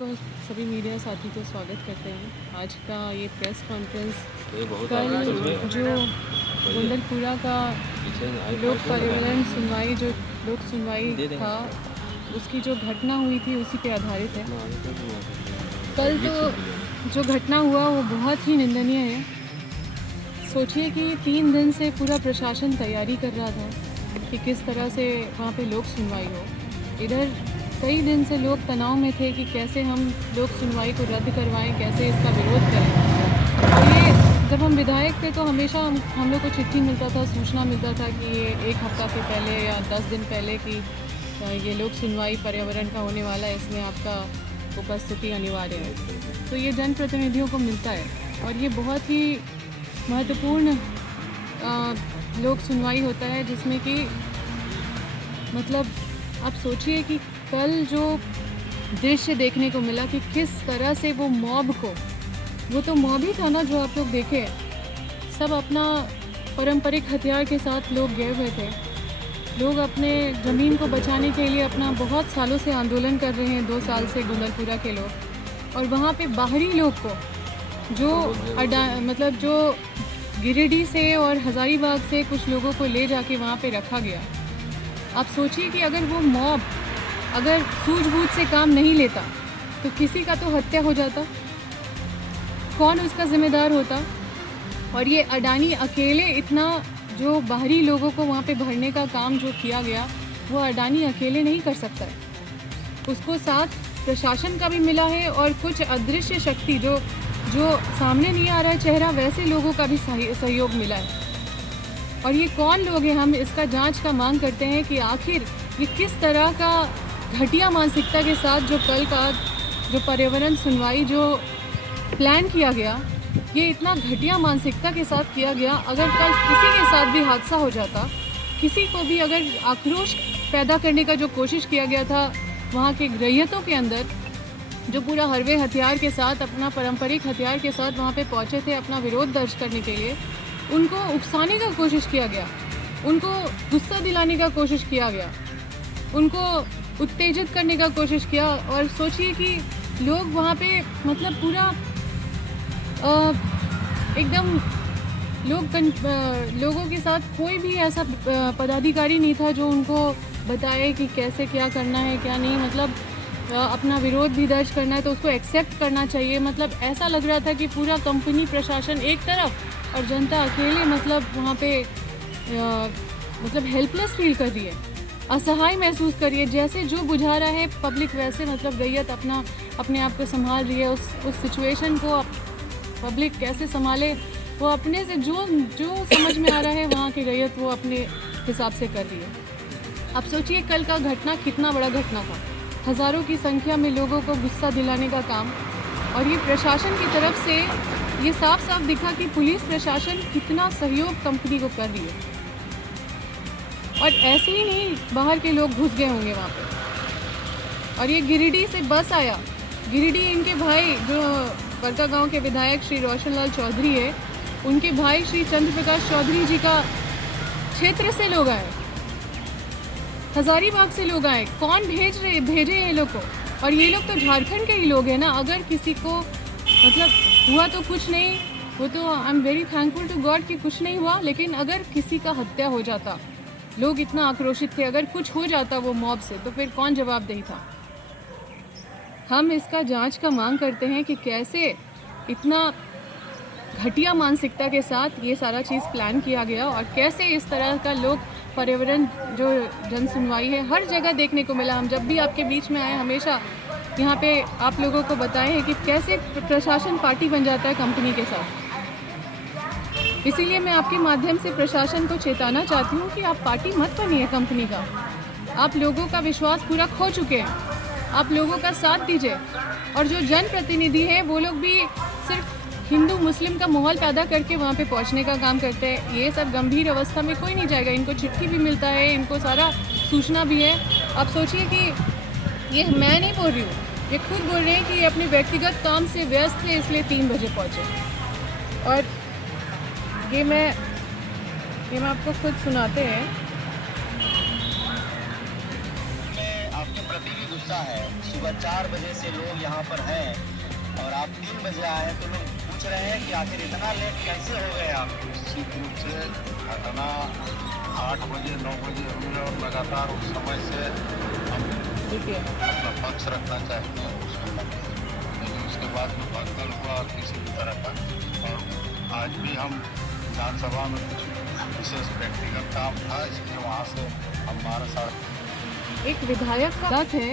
आपको सभी मीडिया साथी को स्वागत करते हैं। आज का ये प्रेस कॉन्फ्रेंस कल जो गुंडलपुरा का लोक पर्यावरण सुनवाई जो लोक सुनवाई था उसकी जो घटना हुई थी उसी पे आधारित है। कल तो जो घटना हुआ वो बहुत ही निंदनीय है। सोचिए कि 3 दिन से पूरा प्रशासन तैयारी कर रहा था कि किस तरह से वहाँ पे लोक सुनवाई हो। इधर कई दिन से लोग तनाव में थे कि कैसे हम लोक सुनवाई को रद्द करवाएं, कैसे इसका विरोध करें। तो ये जब हम विधायक थे तो हमेशा हम लोग को चिट्ठी मिलता था, सूचना मिलता था कि ये 1 हफ्ता के पहले या 10 दिन पहले कि ये लोक सुनवाई पर्यावरण का होने वाला है, इसमें आपका उपस्थिति अनिवार्य है। तो ये जनप्रतिनिधियों को मिलता है और ये बहुत ही महत्वपूर्ण लोक सुनवाई होता है जिसमें कि मतलब आप सोचिए कि कल जो दृश्य देखने को मिला कि किस तरह से वो मॉब को, वो तो मॉब ही था ना जो आप लोग देखे, सब अपना पारंपरिक हथियार के साथ लोग गए हुए थे। लोग अपने ज़मीन को बचाने के लिए अपना बहुत सालों से आंदोलन कर रहे हैं, 2 साल से गुंडलपुरा के लोग। और वहाँ पे बाहरी लोग को जो मतलब जो गिरिडीह से और हज़ारीबाग से कुछ लोगों को ले जाके वहाँ पे रखा गया। आप सोचिए कि अगर वो मॉब अगर सूझबूझ से काम नहीं लेता तो किसी का तो हत्या हो जाता, कौन उसका जिम्मेदार होता। और ये अडानी अकेले इतना जो बाहरी लोगों को वहाँ पे भरने का काम जो किया गया वो अडानी अकेले नहीं कर सकता है, उसको साथ प्रशासन का भी मिला है और कुछ अदृश्य शक्ति जो सामने नहीं आ रहा है चेहरा, वैसे लोगों का भी सहयोग मिला है। और ये कौन लोग हैं, हम इसका जांच का मांग करते हैं कि आखिर ये किस तरह का घटिया मानसिकता के साथ जो कल का जो पर्यावरण सुनवाई जो प्लान किया गया, ये इतना घटिया मानसिकता के साथ किया गया। अगर कल किसी के साथ भी हादसा हो जाता, किसी को भी अगर आक्रोश पैदा करने का जो कोशिश किया गया था वहाँ के रैयतों के अंदर, जो पूरा हरवे हथियार के साथ अपना पारंपरिक हथियार के साथ वहाँ पे पहुँचे थे अपना विरोध दर्ज करने के लिए, उनको उकसाने का कोशिश किया गया, उनको गुस्सा दिलाने का कोशिश किया गया, उनको उत्तेजित करने का कोशिश किया। और सोचिए कि लोग वहाँ पे मतलब पूरा एकदम लोगों के साथ कोई भी ऐसा पदाधिकारी नहीं था जो उनको बताए कि कैसे क्या करना है क्या नहीं। मतलब अपना विरोध भी दर्ज करना है तो उसको एक्सेप्ट करना चाहिए। मतलब ऐसा लग रहा था कि पूरा कंपनी प्रशासन एक तरफ और जनता अकेले मतलब वहाँ पे मतलब हेल्पलेस फील कर रही है, असहाय महसूस कर रही है। जैसे जो बुझा रहा है पब्लिक वैसे मतलब रैयत अपने आप को संभाल रही है। उस सिचुएशन को पब्लिक कैसे संभाले वो अपने से जो समझ में आ रहा है वहाँ की रैयत वो अपने हिसाब से कर रही है। अब सोचिए कल का घटना कितना बड़ा घटना था, हज़ारों की संख्या में लोगों को गुस्सा दिलाने का काम। और ये प्रशासन की तरफ से ये साफ साफ दिखा कि पुलिस प्रशासन कितना सहयोग कंपनी को कर रही है। और ऐसे ही नहीं बाहर के लोग घुस गए होंगे वहाँ पे। और ये गिरिडीह से बस आया, गिरिडीह इनके भाई जो बड़का गांव के विधायक श्री रोशन लाल चौधरी है, उनके भाई श्री चंद्र प्रकाश चौधरी जी का क्षेत्र से लोग आए, हज़ारीबाग से लोग आए। कौन भेजे ये लोग को? और ये लोग तो झारखंड के ही लोग हैं ना। अगर किसी को मतलब हुआ तो कुछ नहीं, वो तो I am very thankful to God कि कुछ नहीं हुआ, लेकिन अगर किसी का हत्या हो जाता, लोग इतना आक्रोशित थे, अगर कुछ हो जाता वो मॉब से तो फिर कौन जवाबदेही था। हम इसका जांच का मांग करते हैं कि कैसे इतना घटिया मानसिकता के साथ ये सारा चीज़ प्लान किया गया और कैसे इस तरह का लोग पर्यावरण जो जन सुनवाई है हर जगह देखने को मिला। हम जब भी आपके बीच में आए हमेशा यहाँ पे आप लोगों को बताए हैं कि कैसे प्रशासन पार्टी बन जाता है कंपनी के साथ। इसीलिए मैं आपके माध्यम से प्रशासन को चेताना चाहती हूँ कि आप पार्टी मत बनिए कंपनी का। आप लोगों का विश्वास पूरा खो चुके हैं, आप लोगों का साथ दीजिए। और जो जनप्रतिनिधि हैं वो लोग भी सिर्फ हिंदू मुस्लिम का माहौल पैदा करके वहाँ पे पहुँचने का काम करते हैं। ये सब गंभीर अवस्था में कोई नहीं जाएगा, इनको चिट्ठी भी मिलता है, इनको सारा सूचना भी है। आप सोचिए कि ये मैं नहीं बोल रही हूँ, ये खुद बोल रहे हैं कि ये अपने व्यक्तिगत काम से व्यस्त थे इसलिए 3 बजे पहुँचे। और ये मैं आपको खुद सुनाते हैं। आपके प्रति भी मोर्चा है। सुबह 4 बजे से लोग यहाँ पर हैं और आप 3 बजे आए हैं, तो लोग पूछ रहे हैं कि आखिर इतना लेट कैसे हो गए आप। निश्चित रूप से घटना 8 बजे 9 बजे हुई और लगातार उस समय से हम अपना पक्ष रखना चाहते हैं उसमें, लेकिन उसके बाद में भगदड़ हुआ और किसी भी तरह का। और आज भी हम विधानसभा में कुछ विशेष व्यक्तिगत काम था, इसलिए वहाँ से हमारे साथ एक विधायक का बात है।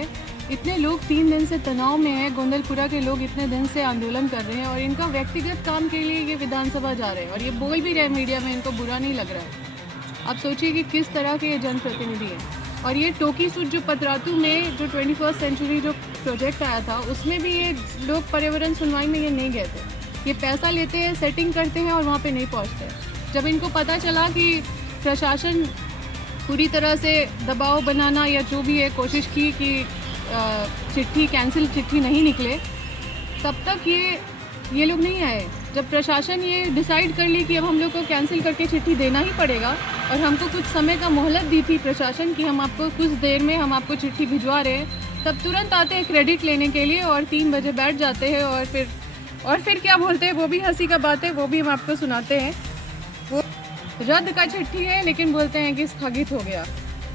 इतने लोग 3 दिन से तनाव में हैं, गोंदलपुरा के लोग इतने दिन से आंदोलन कर रहे हैं और इनका व्यक्तिगत काम के लिए ये विधानसभा जा रहे हैं और ये बोल भी रहे हैं मीडिया में, इनको बुरा नहीं लग रहा है। आप सोचिए कि किस तरह के ये जनप्रतिनिधि हैं। और ये टोकी सूट जो पतरातू में जो 21st सेंचुरी जो प्रोजेक्ट आया था, उसमें भी ये लोग पर्यावरण सुनवाई में ये नहीं गए थे। ये पैसा लेते हैं, सेटिंग करते हैं और वहाँ पर नहीं पहुँचते। जब इनको पता चला कि प्रशासन पूरी तरह से दबाव बनाना या जो भी है कोशिश की कि चिट्ठी कैंसिल चिट्ठी नहीं निकले, तब तक ये लोग नहीं आए। जब प्रशासन ये डिसाइड कर ली कि अब हम लोग को कैंसिल करके चिट्ठी देना ही पड़ेगा और हमको कुछ समय का मोहलत दी थी प्रशासन कि हम आपको कुछ देर में हम आपको चिट्ठी भिजवा रहे हैं, तब तुरंत आते हैं क्रेडिट लेने के लिए और 3 बजे बैठ जाते हैं और फिर क्या बोलते हैं, वो भी हंसी का बात है, वो भी हम आपको सुनाते हैं। वो रद्द का चिट्ठी है लेकिन बोलते हैं कि स्थगित हो गया।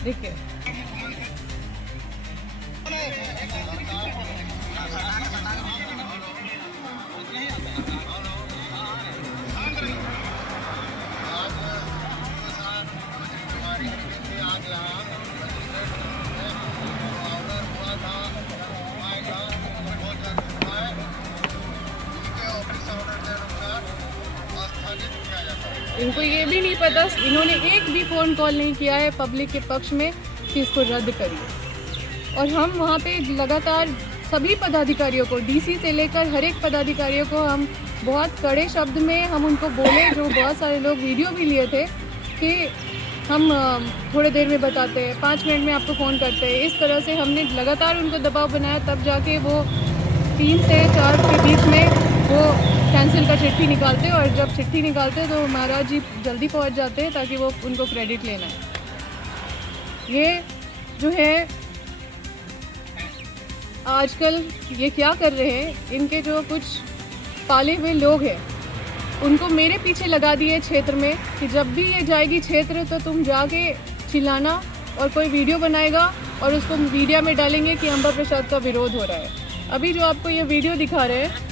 देखिए इनको ये भी नहीं पता, इन्होंने एक भी फ़ोन कॉल नहीं किया है पब्लिक के पक्ष में कि इसको रद्द करिए। और हम वहाँ पे लगातार सभी पदाधिकारियों को, डीसी से लेकर हर एक पदाधिकारियों को हम बहुत कड़े शब्द में हम उनको बोले, जो बहुत सारे लोग वीडियो भी लिए थे कि हम थोड़े देर में बताते हैं, 5 मिनट में आपको फ़ोन करते हैं। इस तरह से हमने लगातार उनको दबाव बनाया, तब जाके वो 3 से 4 के बीच में वो कैंसिल का चिट्ठी निकालते। और जब चिट्ठी निकालते तो महाराज जी जल्दी पहुंच जाते हैं ताकि वो उनको क्रेडिट लेना है। ये जो है आजकल ये क्या कर रहे हैं, इनके जो कुछ पाले हुए लोग हैं उनको मेरे पीछे लगा दिए क्षेत्र में कि जब भी ये जाएगी क्षेत्र तो तुम जाके चिल्लाना और कोई वीडियो बनाएगा और उसको मीडिया में डालेंगे कि अंबा प्रसाद का विरोध हो रहा है। अभी जो आपको ये वीडियो दिखा रहे हैं,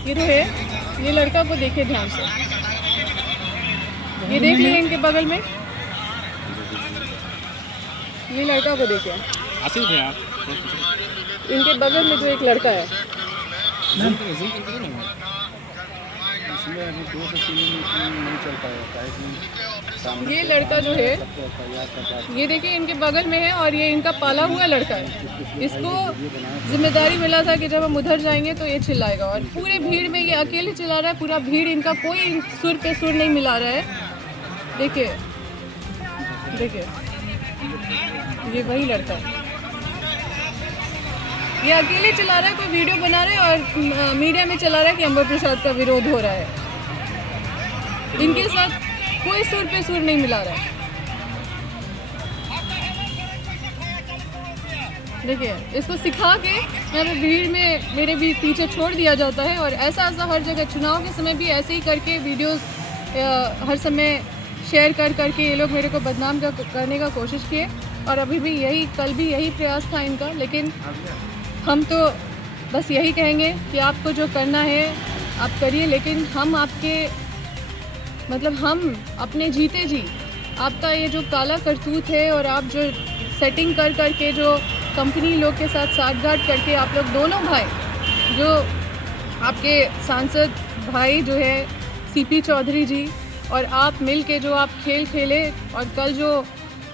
ये जो है, ये लड़का को देखिए ध्यान से, ये देख लिए इनके बगल में, ये लड़का को देखिए, इनके बगल में जो एक लड़का है, ये लड़का जो है, ये देखिए इनके बगल में है और ये इनका पाला हुआ लड़का है। इसको जिम्मेदारी मिला था कि जब हम उधर जाएंगे तो ये चिल्लाएगा और पूरे भीड़ में ये अकेले चिल्ला रहा है। पूरा भीड़, इनका कोई सुर पे सुर नहीं मिला रहा है। देखिए देखिए, ये वही लड़का है, ये अकेले चला रहा है, कोई वीडियो बना रहा है और मीडिया में चला रहा है कि अंबा प्रसाद का विरोध हो रहा है। इनके साथ कोई सुर पे सुर नहीं मिला रहा है। देखिए, इसको सिखा के यहाँ पे भीड़ में मेरे भी पीछे छोड़ दिया जाता है और ऐसा हर जगह चुनाव के समय भी ऐसे ही करके वीडियोस हर समय शेयर करके ये लोग मेरे को बदनाम करने का कोशिश किए। और अभी भी यही, कल भी यही प्रयास था इनका। लेकिन हम तो बस यही कहेंगे कि आपको जो करना है आप करिए, लेकिन हम आपके हम अपने जीते जी आपका ये जो काला करतूत है और आप जो सेटिंग करके जो कंपनी लोग के साथ साठगांठ करके आप लोग दोनों भाई, जो आपके सांसद भाई जो है सीपी चौधरी जी और आप मिल के जो आप खेल खेले और कल जो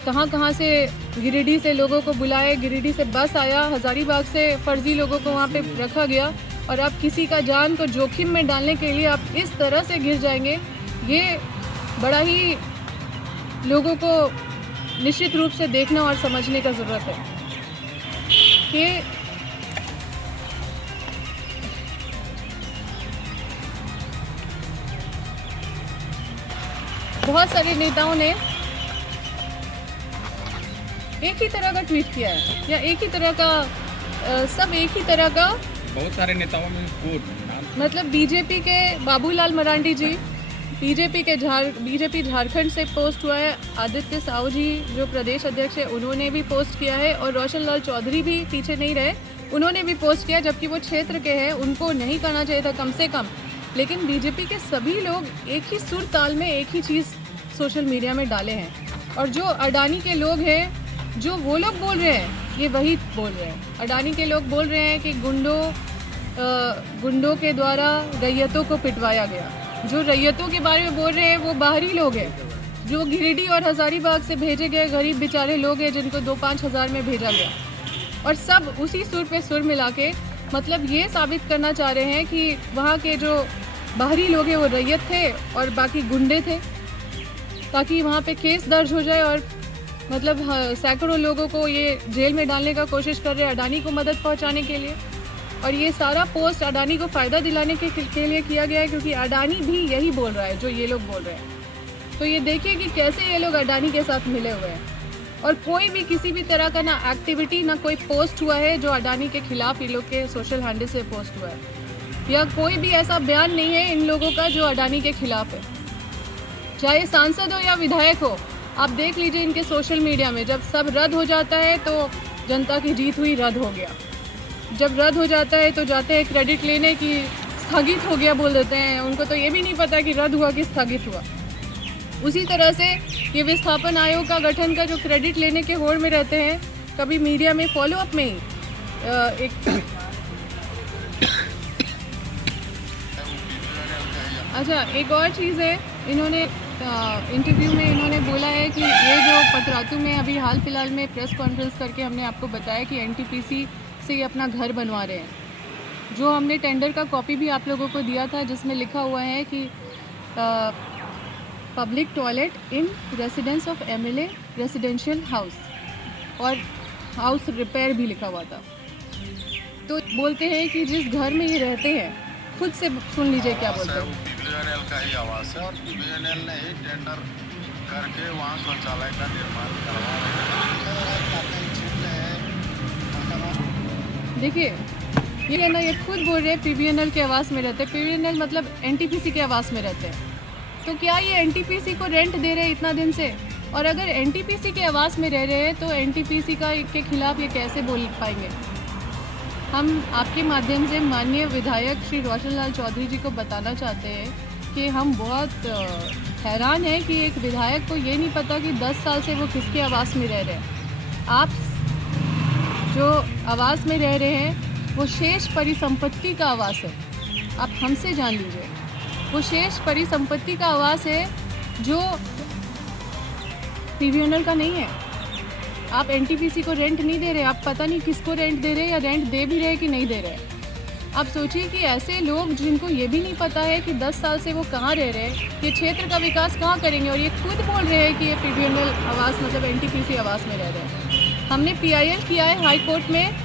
कहाँ से गिरिडीह से लोगों को बुलाए, गिरिडीह से बस आया, हज़ारीबाग से फर्जी लोगों को वहाँ पे रखा गया और आप किसी का जान को जोखिम में डालने के लिए आप इस तरह से गिर जाएंगे, ये बड़ा ही लोगों को निश्चित रूप से देखना और समझने का ज़रूरत है कि बहुत सारे नेताओं ने एक ही तरह का ट्वीट किया है, या एक ही तरह का सब एक ही तरह का। बहुत सारे नेताओं में मतलब बीजेपी के बाबूलाल मरांडी जी, बीजेपी झारखंड से पोस्ट हुआ है। आदित्य साहू जी जो प्रदेश अध्यक्ष है उन्होंने भी पोस्ट किया है, और रोशन लाल चौधरी भी पीछे नहीं रहे, उन्होंने भी पोस्ट किया, जबकि वो क्षेत्र के हैं, उनको नहीं करना चाहिए था कम से कम। लेकिन बीजेपी के सभी लोग एक ही सुर ताल में एक ही चीज़ सोशल मीडिया में डाले हैं, और जो अडानी के लोग हैं, जो वो लोग बोल रहे हैं, ये वही बोल रहे हैं। अडानी के लोग बोल रहे हैं कि गुंडों के द्वारा रैयतों को पिटवाया गया। जो रैयतों के बारे में बोल रहे हैं वो बाहरी लोग हैं, जो गिरिडीह और हजारीबाग से भेजे गए गरीब बेचारे लोग हैं, जिनको 2-5 हज़ार में भेजा गया, और सब उसी सुर पे सुर मिला के मतलब ये साबित करना चाह रहे हैं कि वहाँ के जो बाहरी लोग हैं वो रैयत थे और बाकी गुंडे थे, ताकि वहाँ पे केस दर्ज हो जाए, और मतलब सैकड़ों लोगों को ये जेल में डालने का कोशिश कर रहे हैं अडानी को मदद पहुँचाने के लिए। और ये सारा पोस्ट अडानी को फ़ायदा दिलाने के लिए किया गया है, क्योंकि अडानी भी यही बोल रहा है जो ये लोग बोल रहे हैं। तो ये देखिए कि कैसे ये लोग अडानी के साथ मिले हुए हैं, और कोई भी किसी भी तरह का ना एक्टिविटी, ना कोई पोस्ट हुआ है जो अडानी के खिलाफ ये लोग के सोशल हैंडल से पोस्ट हुआ है, या कोई भी ऐसा बयान नहीं है इन लोगों का जो अडानी के खिलाफ है, चाहे सांसद हो या विधायक हो। आप देख लीजिए इनके सोशल मीडिया में, जब सब रद्द हो जाता है तो जनता की जीत हुई, रद्द हो गया। जब रद्द हो जाता है तो जाते हैं क्रेडिट लेने की, स्थगित हो गया बोल देते हैं। उनको तो ये भी नहीं पता कि रद्द हुआ कि स्थगित हुआ। उसी तरह से ये विस्थापन आयोग का गठन का जो क्रेडिट लेने के होड़ में रहते हैं, कभी मीडिया में फॉलो अप में ही अच्छा, एक और चीज़ है, इन्होंने इंटरव्यू में इन्होंने बोला है कि ये जो पतरातू में अभी हाल फिलहाल में प्रेस कॉन्फ्रेंस करके हमने आपको बताया कि एनटीपीसी से ये अपना घर बनवा रहे हैं। जो हमने टेंडर का कॉपी भी आप लोगों को दिया था, जिसमें लिखा हुआ है कि public toilet in residence of MLA residential house, और हाउस रिपेयर भी लिखा हुआ था। तो बोलते हैं कि जिस घर में ये रहते हैं, खुद से सुन लीजिए क्या बोलते हैं। पीबीएनएल का ही आवास है, और पीबीएनएल ने ही टेंडर करके वहाँ शौचालय का निर्माण करवा रहे। देखिए ये है ना, ये खुद बोल रहे हैं पीबीएनएल के आवास में रहते हैं। पीबीएनएल मतलब एनटीपीसी के आवास में रहते हैं। तो क्या ये एनटीपीसी को रेंट दे रहे हैं इतना दिन से? और अगर एनटीपीसी के आवास में रह रहे हैं तो एनटीपीसी के खिलाफ ये कैसे बोल पाएंगे? हम आपके माध्यम से माननीय विधायक श्री रोशन लाल चौधरी जी को बताना चाहते हैं कि हम बहुत हैरान हैं कि एक विधायक को ये नहीं पता कि 10 साल से वो किसके आवास में रह रहे हैं। आप जो आवास में रह रहे हैं वो शेष परिसंपत्ति का आवास है, आप हमसे जान लीजिए। वो शेष परिसंपत्ति का आवास है जो पीबीएनएल का नहीं है। आप एनटीपीसी को रेंट नहीं दे रहे, आप पता नहीं किसको रेंट दे रहे या रेंट दे भी रहे कि नहीं दे रहे। आप सोचिए कि ऐसे लोग जिनको ये भी नहीं पता है कि 10 साल से वो कहाँ रह रहे हैं, ये क्षेत्र का विकास कहाँ करेंगे, और ये खुद बोल रहे हैं कि ये पीबीएनएल आवास मतलब एनटीपीसी आवास में रह रहे हैं। हमने पीआईएल किया है हाई कोर्ट में,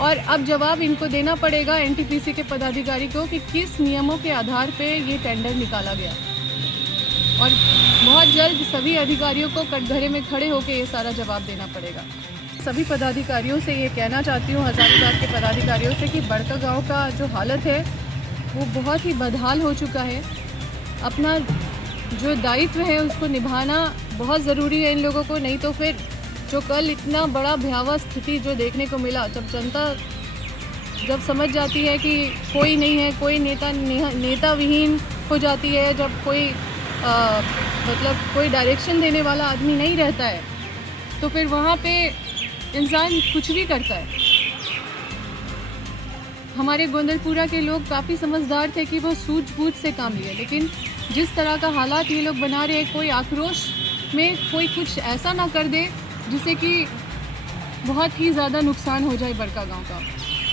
और अब जवाब इनको देना पड़ेगा एनटीपीसी के पदाधिकारी को कि किस नियमों के आधार पे ये टेंडर निकाला गया। और बहुत जल्द सभी अधिकारियों को कटघरे में खड़े होकर ये सारा जवाब देना पड़ेगा। सभी पदाधिकारियों से ये कहना चाहती हूँ, हजारीबाग के पदाधिकारियों से, कि बड़का गांव का जो हालत है वो बहुत ही बदहाल हो चुका है। अपना जो दायित्व है उसको निभाना बहुत ज़रूरी है इन लोगों को, नहीं तो फिर जो कल इतना बड़ा भयावह स्थिति जो देखने को मिला, जब जनता जब समझ जाती है कि कोई नहीं है, कोई नेता विहीन हो जाती है, जब कोई मतलब कोई डायरेक्शन देने वाला आदमी नहीं रहता है, तो फिर वहाँ पे इंसान कुछ भी करता है। हमारे गोंदलपुरा के लोग काफ़ी समझदार थे कि वो सूझबूझ से काम लिए, लेकिन जिस तरह का हालात ये लोग बना रहे हैं, कोई आक्रोश में कोई कुछ ऐसा ना कर दे जिससे कि बहुत ही ज़्यादा नुकसान हो जाए बड़का गांव का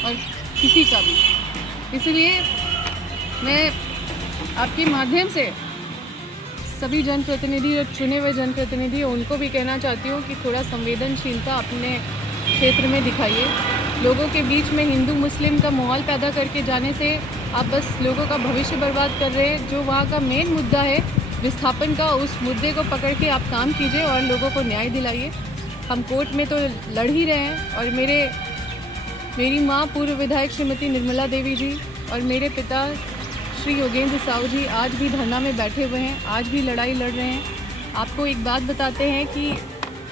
और किसी का भी। इसलिए मैं आपके माध्यम से सभी जनप्रतिनिधि और चुने हुए जनप्रतिनिधि उनको भी कहना चाहती हूँ कि थोड़ा संवेदनशीलता अपने क्षेत्र में दिखाइए। लोगों के बीच में हिंदू मुस्लिम का माहौल पैदा करके जाने से आप बस लोगों का भविष्य बर्बाद कर रहे हैं। जो वहाँ का मेन मुद्दा है विस्थापन का, उस मुद्दे को पकड़ के आप काम कीजिए और लोगों को न्याय दिलाइए। हम कोर्ट में तो लड़ ही रहे हैं और मेरी माँ पूर्व विधायक श्रीमती निर्मला देवी जी और मेरे पिता श्री योगेंद्र साहू जी आज भी धरना में बैठे हुए हैं, आज भी लड़ाई लड़ रहे हैं। आपको एक बात बताते हैं कि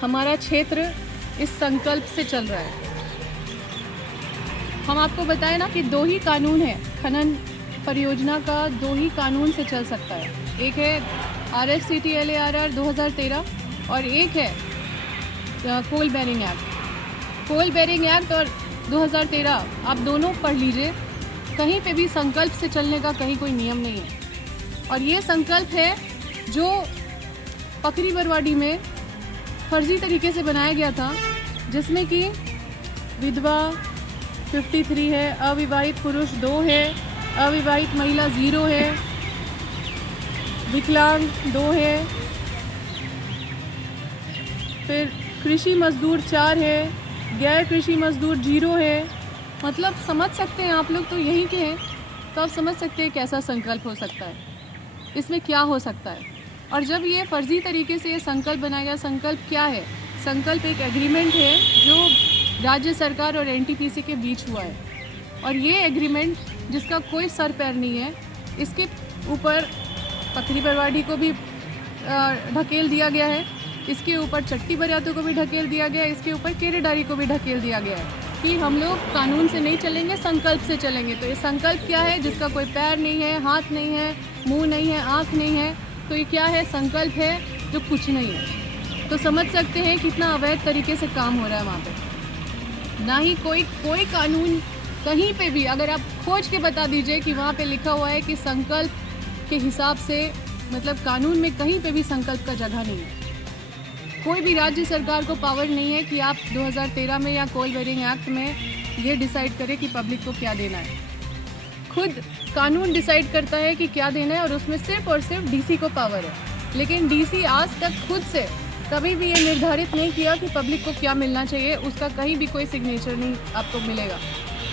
हमारा क्षेत्र इस संकल्प से चल रहा है। हम आपको बताएं ना कि 2 ही कानून है खनन परियोजना का, 2 ही कानून से चल सकता है। एक है RFCTLARR 2013 और एक है coal bearing act. Coal bearing act और 2013 आप दोनों पढ़ लीजिए, कहीं पे भी संकल्प से चलने का कहीं कोई नियम नहीं है। और ये संकल्प है जो पकरी बरवाडी में फर्जी तरीके से बनाया गया था, जिसमें कि विधवा 53 है, अविवाहित पुरुष 2 है, अविवाहित महिला 0 है, विकलांग 2 है, फिर कृषि मजदूर 4 है, गैर कृषि मजदूर 0 है। मतलब समझ सकते हैं आप लोग तो यहीं के हैं, तो आप समझ सकते हैं कैसा संकल्प हो सकता है, इसमें क्या हो सकता है। और जब ये फर्जी तरीके से ये संकल्प बनाया गया, संकल्प क्या है? संकल्प एक एग्रीमेंट है जो राज्य सरकार और NTPC के बीच हुआ है, और ये एग्रीमेंट जिसका कोई सर पैर नहीं है, इसके ऊपर पकरी बरवाडी को भी ढकेल दिया गया है, इसके ऊपर चट्टी बरियातों को भी ढकेल दिया गया है, इसके ऊपर केरेडारी को भी ढकेल दिया गया है कि हम लोग कानून से नहीं चलेंगे, संकल्प से चलेंगे। तो ये संकल्प क्या है? जिसका कोई पैर नहीं है, हाथ नहीं है, मुंह नहीं है, आँख नहीं है, तो ये क्या है? संकल्प है जो कुछ नहीं है। तो समझ सकते हैं कितना अवैध तरीके से काम हो रहा है वहाँ पे। ना ही कोई कानून कहीं पे भी अगर आप खोज के बता दीजिए कि वहाँ पे लिखा हुआ है कि संकल्प के हिसाब से, मतलब कानून में कहीं पे भी संकल्प का जगह नहीं है। कोई भी राज्य सरकार को पावर नहीं है कि आप 2013 में या कोल बेरिंग एक्ट में ये डिसाइड करें कि पब्लिक को क्या देना है। खुद कानून डिसाइड करता है कि क्या देना है, और उसमें सिर्फ और सिर्फ DC को पावर है। लेकिन DC आज तक खुद से कभी भी ये निर्धारित नहीं किया कि पब्लिक को क्या मिलना चाहिए। उसका कहीं भी कोई सिग्नेचर नहीं आपको मिलेगा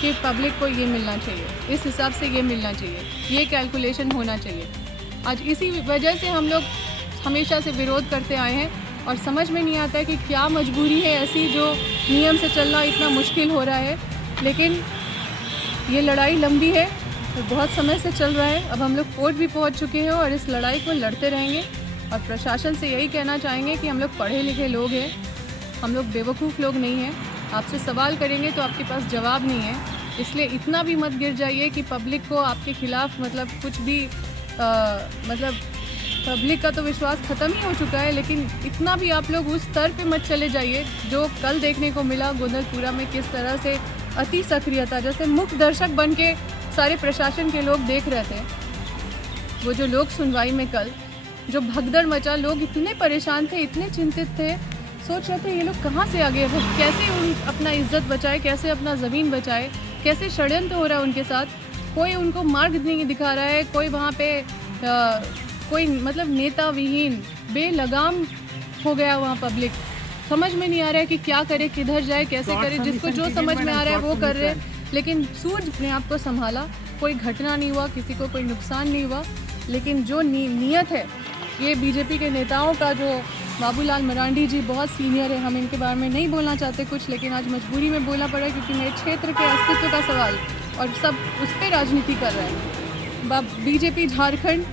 कि पब्लिक को ये मिलना चाहिए, इस हिसाब से ये मिलना चाहिए, ये कैलकुलेशन होना चाहिए। आज इसी वजह से हम लोग हमेशा से विरोध करते आए हैं, और समझ में नहीं आता है कि क्या मजबूरी है ऐसी जो नियम से चलना इतना मुश्किल हो रहा है। लेकिन ये लड़ाई लंबी है, तो बहुत समय से चल रहा है। अब हम लोग कोर्ट भी पहुंच चुके हैं और इस लड़ाई को लड़ते रहेंगे। और प्रशासन से यही कहना चाहेंगे कि हम लोग पढ़े लिखे लोग हैं, हम लोग बेवकूफ़ लोग नहीं हैं। आपसे सवाल करेंगे तो आपके पास जवाब नहीं है, इसलिए इतना भी मत गिर जाइए कि पब्लिक को आपके खिलाफ मतलब कुछ भी मतलब पब्लिक का तो विश्वास ख़त्म ही हो चुका है। लेकिन इतना भी आप लोग उस स्तर पे मत चले जाइए जो कल देखने को मिला गोंदलपुरा में, किस तरह से अति सक्रियता, जैसे मुख्य दर्शक बन के सारे प्रशासन के लोग देख रहे थे। वो जो लोक सुनवाई में कल जो भगदड़ मचा, लोग इतने परेशान थे, इतने चिंतित थे, सोच रहे थे ये लोग कहाँ से आ गए, वो कैसे अपना इज्जत बचाए, कैसे अपना ज़मीन बचाए, कैसे षड्यंत्र हो रहा है उनके साथ। कोई उनको मार्ग नहीं दिखा रहा है, कोई वहाँ पे कोई मतलब नेता विहीन बेलगाम हो गया वहाँ पब्लिक। समझ में नहीं आ रहा है कि क्या करे, किधर जाए, कैसे करे। जिसको जो समझ में आ रहा है वो कर रहे। लेकिन सूरज ने आपको संभाला, कोई घटना नहीं हुआ, किसी को कोई नुकसान नहीं हुआ। लेकिन जो नीयत है ये बीजेपी के नेताओं का, जो बाबूलाल मरांडी जी बहुत सीनियर है, हम इनके बारे में नहीं बोलना चाहते कुछ, लेकिन आज मजबूरी में बोलना पड़ा क्योंकि मेरे क्षेत्र के अस्तित्व का सवाल और सब उस पर राजनीति कर रहे हैं। बीजेपी झारखंड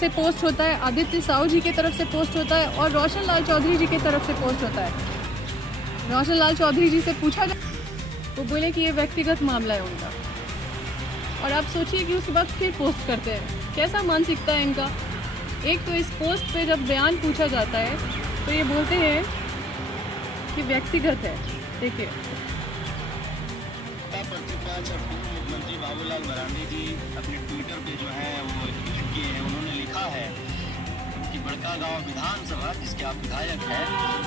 से पोस्ट होता है, आदित्य साहू जी की तरफ से पोस्ट होता है और रोशन लाल चौधरी जी की तरफ से पोस्ट होता है। रोशन लाल चौधरी जी से पूछा जाए वो बोले कि ये व्यक्तिगत मामला है उनका, और आप सोचिए कि उसके बाद फिर पोस्ट करते हैं। कैसा मानसिकता है इनका। एक तो इस पोस्ट पे जब बयान पूछा जाता है तो ये बोलते हैं कि व्यक्तिगत है। देखिए मुख्यमंत्री बाबूलाल मरांडी जी अपने ट्विटर पे जो है वो ट्वीट किए हैं, उन्होंने लिखा है कि बड़कागांव विधानसभा जिसके आप विधायक हैं,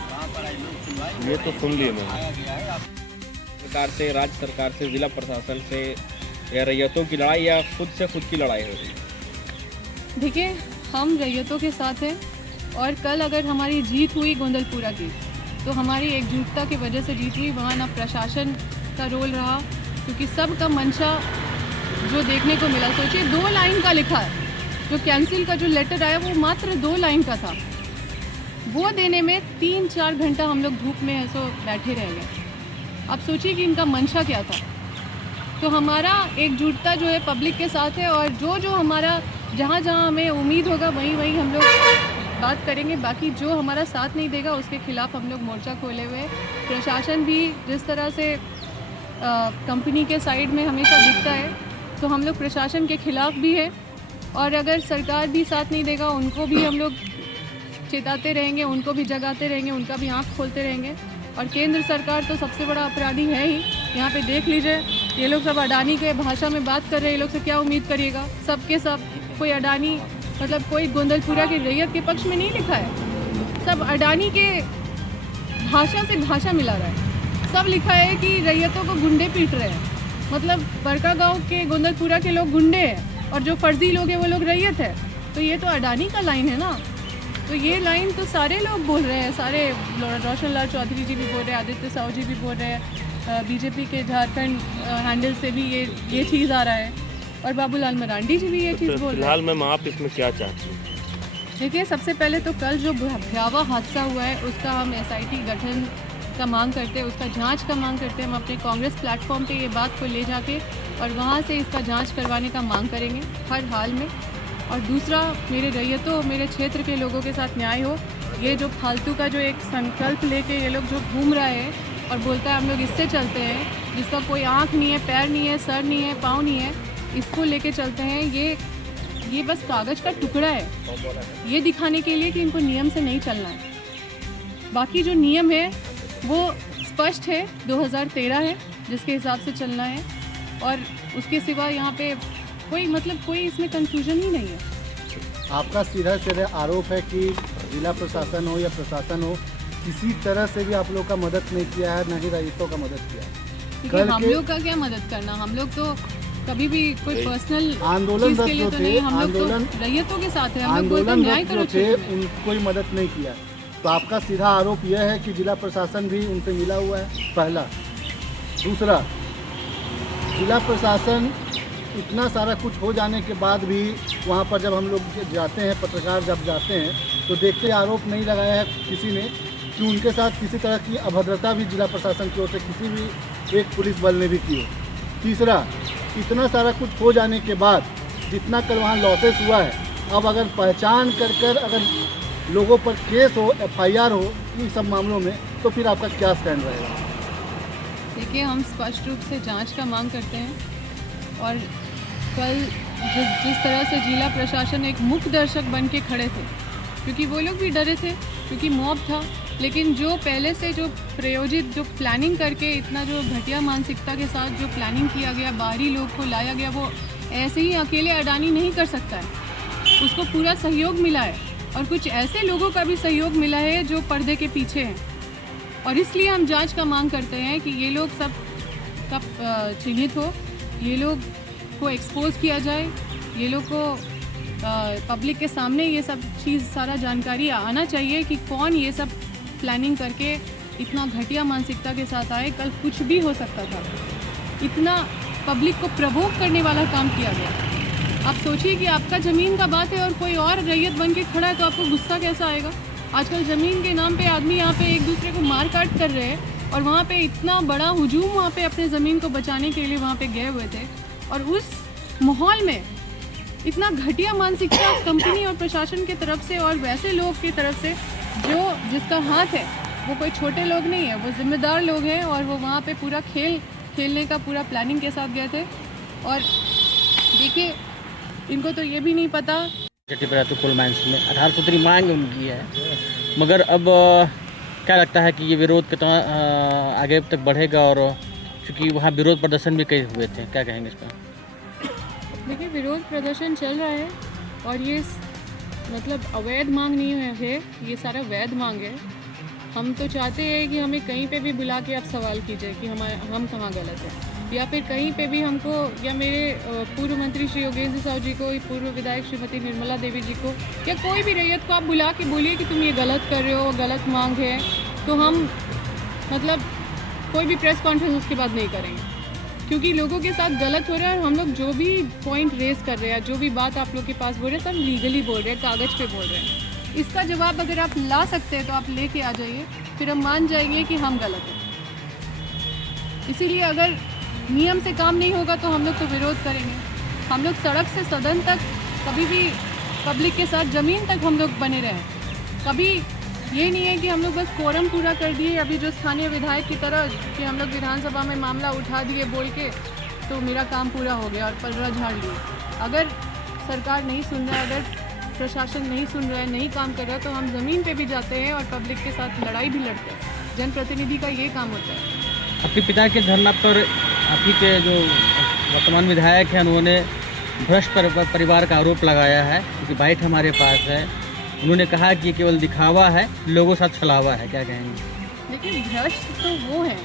वहाँ पर आज लोग सुनवाई, ये तो सुन लिए मैंने, आया गया है सरकार से, राज्य सरकार से, जिला प्रशासन से, या रैयतों की लड़ाई या खुद से खुद की लड़ाई हो रही है। देखिए हम रैयतों के साथ हैं, और कल अगर हमारी जीत हुई गोंदलपुरा की तो हमारी एकजुटता की वजह से जीत हुई। वहाँ ना प्रशासन का रोल रहा, क्योंकि सबका मंशा जो देखने को मिला, सोचिए 2 लाइन का लिखा है, जो कैंसिल का जो लेटर आया वो मात्र 2 लाइन का था। वो देने में 3-4 घंटा हम लोग धूप में ऐसो बैठे रह गए। आप सोचिए कि इनका मंशा क्या था। तो हमारा एकजुटता जो है पब्लिक के साथ है, और जो हमारा जहाँ हमें उम्मीद होगा वहीं हम लोग बात करेंगे। बाकी जो हमारा साथ नहीं देगा उसके खिलाफ़ हम लोग मोर्चा खोले हुए हैं। प्रशासन भी जिस तरह से कंपनी के साइड में हमेशा दिखता है, तो हम लोग प्रशासन के खिलाफ़ भी है, और अगर सरकार भी साथ नहीं देगा उनको भी हम लोग चेताते रहेंगे, उनको भी जगाते रहेंगे, उनका भी आँख खोलते रहेंगे। और केंद्र सरकार तो सबसे बड़ा अपराधी है ही। यहाँ पे देख लीजिए, ये लोग सब अडानी के भाषा में बात कर रहे हैं। ये लोग से क्या उम्मीद करिएगा? सब के सब कोई अडानी, मतलब कोई गोंदलपुरा की रैयत के पक्ष में नहीं लिखा है। सब अडानी के भाषा से भाषा मिला रहा है। सब लिखा है कि रैयतों को गुंडे पीट रहे हैं। मतलब बड़का गांव के गोंदलपुरा के लोग गुंडे हैं और जो फर्जी लोग हैं वो लोग रैयत है। तो ये तो अडानी का लाइन है ना। तो ये लाइन तो सारे लोग बोल रहे हैं, सारे रोशन लाल चौधरी जी भी बोल रहे हैं, आदित्य साहू जी भी बोल रहे हैं, बीजेपी के झारखंड हैंडल से भी ये चीज़ आ रहा है, और बाबूलाल मरांडी जी भी ये चीज़ बोल रहे हैं। फिलहाल मैम आप इसमें क्या चाहती हैं? देखिए, सबसे पहले तो कल जो भयावह हादसा हुआ है उसका हम SIT गठन का मांग करते हैं, उसका जांच का मांग करते हैं। हम अपने कांग्रेस प्लेटफॉर्म पे ये बात को ले जाके और वहाँ से इसका जांच करवाने का मांग करेंगे हर हाल में। और दूसरा, मेरे रैयतों, मेरे क्षेत्र के लोगों के साथ न्याय हो। ये जो फालतू का जो एक संकल्प लेके ये लोग जो घूम रहे हैं और बोलता है हम लोग इससे चलते हैं, जिसका कोई आँख नहीं है, पैर नहीं है, सर नहीं है, पाँव नहीं है, इसको लेके चलते हैं, ये बस कागज़ का टुकड़ा है, ये दिखाने के लिए कि इनको नियम से नहीं चलना है। बाकी जो नियम है वो स्पष्ट है, 2013 है जिसके हिसाब से चलना है, और उसके सिवा यहाँ पे कोई इसमें कंफ्यूजन ही नहीं है। आपका सीधा सीधा आरोप है कि जिला प्रशासन हो या प्रशासन हो, किसी तरह से भी आप लोग का मदद नहीं किया है, न ही रैयतों का मदद किया है। क्योंकि हम लोग का क्या मदद करना, हम लोग तो कभी भी कोई पर्सनल आंदोलन के लिए तो नहीं, हम लोग तो रैयतों के साथ है। हम लोग बोलते न्याय करो, जो थे उनको कोई मदद नहीं किया। तो आपका सीधा आरोप यह है कि जिला प्रशासन भी उनसे मिला हुआ है, पहला। दूसरा, जिला प्रशासन इतना सारा कुछ हो जाने के बाद भी वहाँ पर जब हम लोग जाते हैं, पत्रकार जब जाते हैं, तो देखते आरोप नहीं लगाया है किसी ने कि उनके साथ किसी तरह की अभद्रता भी जिला प्रशासन की ओर से किसी भी एक पुलिस बल ने भी की हो। तीसरा, इतना सारा कुछ हो जाने के बाद जितना कल वहाँ लॉसेस हुआ है, अब अगर पहचान कर अगर लोगों पर केस हो, FIR हो इन सब मामलों में, तो फिर आपका क्या स्टैंड रहेगा? देखिए, हम स्पष्ट रूप से जांच का मांग करते हैं, और कल जिस तरह से जिला प्रशासन एक मुख्य दर्शक बन के खड़े थे, क्योंकि वो लोग भी डरे थे क्योंकि मॉब था, लेकिन जो पहले से जो प्रायोजित जो प्लानिंग करके इतना जो घटिया मानसिकता के साथ जो प्लानिंग किया गया, बाहरी लोग को लाया गया, वो ऐसे ही अकेले अडानी नहीं कर सकता है। उसको पूरा सहयोग मिला है, और कुछ ऐसे लोगों का भी सहयोग मिला है जो पर्दे के पीछे हैं। और इसलिए हम जांच का मांग करते हैं कि ये लोग सब कब चिन्हित हो, ये लोग को एक्सपोज किया जाए, ये लोग को पब्लिक के सामने ये सब चीज़ सारा जानकारी आना चाहिए कि कौन ये सब प्लानिंग करके इतना घटिया मानसिकता के साथ आए। कल कुछ भी हो सकता था, इतना पब्लिक को प्रवोक करने वाला काम किया गया। आप सोचिए कि आपका ज़मीन का बात है और कोई और रैयत बन के खड़ा है, तो आपको गुस्सा कैसा आएगा? आजकल ज़मीन के नाम पे आदमी यहाँ पे एक दूसरे को मार काट कर रहे हैं, और वहाँ पे इतना बड़ा हुजूम वहाँ पे अपने ज़मीन को बचाने के लिए वहाँ पे गए हुए थे, और उस माहौल में इतना घटिया मानसिकता कंपनी और प्रशासन की तरफ से और वैसे लोग की तरफ से जिसका हाथ है, वो कोई छोटे लोग नहीं है, वो जिम्मेदार लोग हैं, और वो वहाँ पे पूरा खेलने का पूरा प्लानिंग के साथ गए थे। और देखिए, इनको तो ये भी नहीं पता। कोल माइंस में 18 सूत्री मांग उनकी है, मगर अब क्या लगता है कि ये विरोध कितना आगे तक बढ़ेगा? और चूँकि वहाँ विरोध प्रदर्शन भी कई हुए थे, क्या कहेंगे इस पर? देखिए, विरोध प्रदर्शन चल रहा है, और ये मतलब अवैध मांग नहीं है, ये सारा वैध मांग है। हम तो चाहते हैं कि हमें कहीं पे भी बुला के आप सवाल कीजिए कि हम कहाँ गलत है, या फिर कहीं पे भी हमको, या मेरे पूर्व मंत्री श्री योगेंद्र साहू जी को, पूर्व विधायक श्रीमती निर्मला देवी जी को, या कोई भी रैयत को आप बुला के बोलिए कि तुम ये गलत कर रहे हो, गलत मांग है, तो हम मतलब कोई भी प्रेस कॉन्फ्रेंस उसके बाद नहीं करेंगे, क्योंकि लोगों के साथ गलत हो रहा है। और हम लोग जो भी पॉइंट रेज कर रहे हैं, जो भी बात आप लोग के पास बोल रहे हैं, सब लीगली बोल रहे हैं, कागज़ पे बोल रहे हैं। इसका जवाब अगर आप ला सकते हैं तो आप लेके आ जाइए, फिर हम मान जाएंगे कि हम गलत हैं। इसीलिए अगर नियम से काम नहीं होगा तो हम लोग तो विरोध करेंगे। हम लोग सड़क से सदन तक, कभी भी पब्लिक के साथ ज़मीन तक हम लोग बने रहें। कभी ये नहीं है कि हम लोग बस कोरम पूरा कर दिए अभी जो स्थानीय विधायक की तरह कि हम लोग विधानसभा में मामला उठा दिए बोल के तो मेरा काम पूरा हो गया और पलड़ा झाड़ लिए। अगर सरकार नहीं सुन रहा है, अगर प्रशासन नहीं सुन रहा है, नहीं काम कर रहा है, तो हम ज़मीन पे भी जाते हैं और पब्लिक के साथ लड़ाई भी लड़ते हैं। जनप्रतिनिधि का ये काम होता है। आपके पिता के धरना पर आप ही के जो वर्तमान विधायक हैं उन्होंने भ्रष्ट परिवार का आरोप लगाया है, क्योंकि बाइट हमारे पास है। उन्होंने कहा कि केवल दिखावा है, लोगों साथ छलावा है। क्या कहेंगे? लेकिन भ्रष्ट तो वो हैं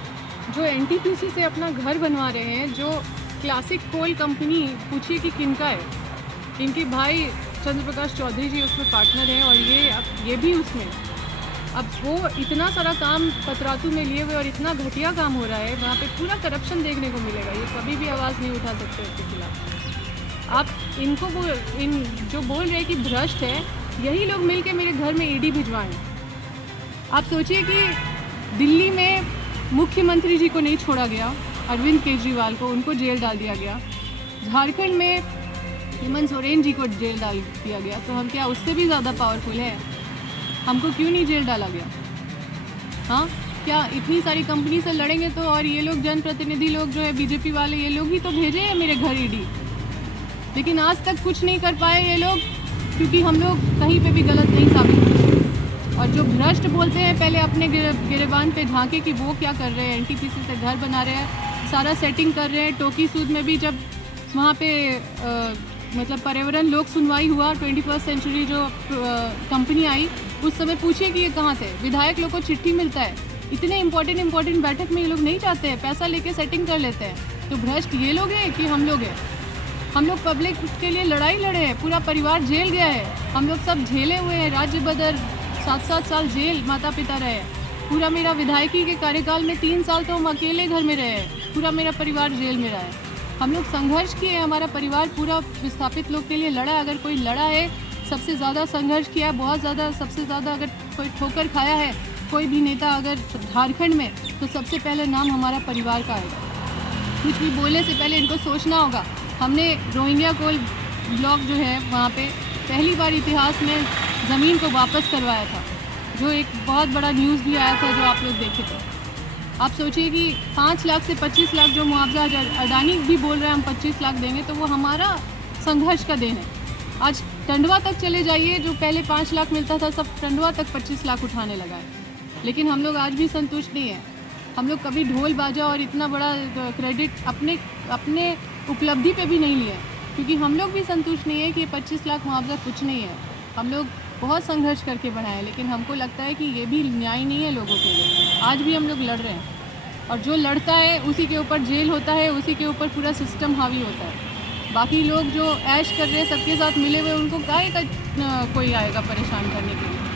जो एनटीपीसी से अपना घर बनवा रहे हैं, जो क्लासिक कोल कंपनी पूछिए कि किनका है। इनके भाई चंद्र प्रकाश चौधरी जी उसमें पार्टनर हैं और ये भी उसमें। अब वो इतना सारा काम पतरातू में लिए हुए और इतना घटिया काम हो रहा है, वहाँ पे पूरा करप्शन देखने को मिलेगा। ये कभी भी आवाज़ नहीं उठा सकते उसके खिलाफ। आप इनको जो बोल रहे हैं कि भ्रष्ट है, यही लोग मिलके मेरे घर में ईडी भिजवाएं। आप सोचिए कि दिल्ली में मुख्यमंत्री जी को नहीं छोड़ा गया, अरविंद केजरीवाल को, उनको जेल डाल दिया गया। झारखंड में हेमंत सोरेन जी को जेल डाल दिया गया। तो हम क्या उससे भी ज़्यादा पावरफुल है? हमको क्यों नहीं जेल डाला गया? हाँ, क्या इतनी सारी कंपनी से लड़ेंगे तो? और ये लोग जनप्रतिनिधि लोग जो है बीजेपी वाले, ये लोग ही तो भेजे हैं मेरे घर ईडी। लेकिन आज तक कुछ नहीं कर पाए ये लोग, क्योंकि हम लोग कहीं पे भी गलत नहीं साबित हुए। और जो भ्रष्ट बोलते हैं, पहले अपने गिरेबान पे झांके कि वो क्या कर रहे हैं। एनटीपीसी से घर बना रहे हैं, सारा सेटिंग कर रहे हैं। टोकी सूद में भी जब वहाँ पे मतलब पर्यावरण लोक सुनवाई हुआ, 21st सेंचुरी जो कंपनी आई, उस समय पूछिए कि ये कहाँ थे। विधायक लोग को चिट्ठी मिलता है। इतने इंपॉर्टेंट बैठक में ये लोग नहीं जाते हैं, पैसा लेके सेटिंग कर लेते हैं। तो भ्रष्ट ये लोग हैं कि हम लोग हैं? हम लोग पब्लिक के लिए लड़ाई लड़े हैं, पूरा परिवार जेल गया है। हम लोग सब झेले हुए हैं, राज्य बदर 7-7 साल जेल, माता पिता रहे हैं। पूरा मेरा विधायकी के कार्यकाल में 3 साल तो हम अकेले घर में रहे हैं। पूरा मेरा परिवार जेल में रहा है। हम लोग संघर्ष किए हैं, हमारा परिवार पूरा विस्थापित लोग के लिए लड़ा है। अगर कोई लड़ा है, सबसे ज़्यादा संघर्ष किया है, बहुत ज़्यादा, सबसे ज़्यादा अगर कोई ठोकर खाया है कोई भी नेता अगर झारखंड में, तो सबसे पहले नाम हमारा परिवार का आएगा। कुछ भी बोलने से पहले इनको सोचना होगा। हमने रोहिंग्या कोल ब्लॉक जो है वहाँ पे पहली बार इतिहास में ज़मीन को वापस करवाया था, जो एक बहुत बड़ा न्यूज़ भी आया था, जो आप लोग देखे थे। आप सोचिए कि 5 लाख से 25 लाख जो मुआवजा अडानी भी बोल रहे हैं हम 25 लाख देंगे, तो वो हमारा संघर्ष का देन है। आज टंडवा तक चले जाइए, जो पहले 5 लाख मिलता था, सब टंडवा तक 25 लाख उठाने लगा है। लेकिन हम लोग आज भी संतुष्ट नहीं हैं। हम लोग कभी ढोल बाजा और इतना बड़ा क्रेडिट अपने उपलब्धि पे भी नहीं लिया, क्योंकि हम लोग भी संतुष्ट नहीं है कि 25 लाख मुआवजा कुछ नहीं है। हम लोग बहुत संघर्ष करके बढ़ाए, लेकिन हमको लगता है कि ये भी न्याय नहीं है लोगों के लिए। आज भी हम लोग लड़ रहे हैं, और जो लड़ता है उसी के ऊपर जेल होता है, उसी के ऊपर पूरा सिस्टम हावी होता है। बाकी लोग जो ऐश कर रहे हैं सबके साथ मिले हुए, उनको काहे का कोई आएगा परेशान करने के लिए।